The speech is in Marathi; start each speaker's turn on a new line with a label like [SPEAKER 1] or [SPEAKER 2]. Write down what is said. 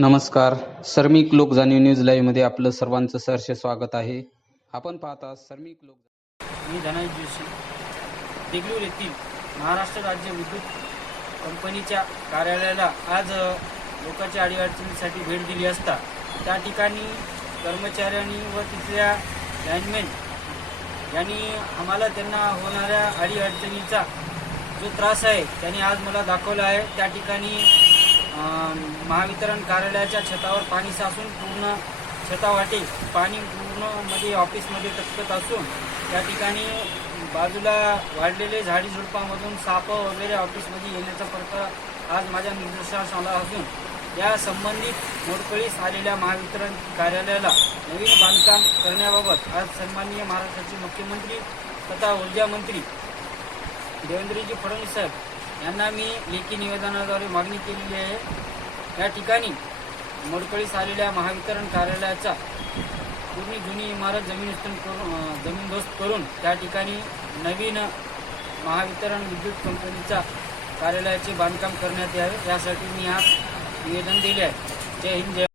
[SPEAKER 1] नमस्कार. सर्मिक लोक जाणीव न्यूज लाईव्हमध्ये आपलं सर्वांचं सहर्ष स्वागत आहे. आपण पाहता सर्मिक लोक
[SPEAKER 2] मी धनंजय जोशी. देगलूर येथील महाराष्ट्र राज्य विद्युत कंपनीच्या कार्यालयाला आज लोकांच्या अडीअडचणीसाठी भेट दिली असता त्या ठिकाणी कर्मचाऱ्यांनी व तिथल्या लाईनमॅन यांनी आम्हाला त्यांना होणाऱ्या अडीअडचणीचा जो त्रास आहे त्यांनी आज मला दाखवला आहे. त्या ठिकाणी महावितरण कार्यालयाच्या छतावर पाणी साचून पूर्ण छतावाटे पाणी पूर्णमध्ये ऑफिसमध्ये टपकत असून त्या ठिकाणी बाजूला वाढलेले झाडी झुडपामधून साप वगैरे ऑफिसमध्ये येण्याचा प्रकार आज माझ्या निदर्शनास आला असून या संबंधित मोडकळीस आलेल्या महावितरण कार्यालयाला नवीन बांधकाम करण्याबाबत आज सन्माननीय महाराष्ट्राचे मुख्यमंत्री तथा ऊर्जा मंत्री देवेंद्रजी फडणवीस साहेब यांना मी लेखी निवेदनाद्वारे मागणी केलेली आहे. या ठिकाणी मोडकळीस आलेल्या महावितरण कार्यालयाचा पूर्ण जुनी इमारत जमीनस्थन करून जमीनदोस्त करून त्या ठिकाणी नवीन महावितरण विद्युत कंपनीचा कार्यालयाचे बांधकाम करण्यात यावे. यासाठी मी आज निवेदन दिले आहे. जय हिंद जय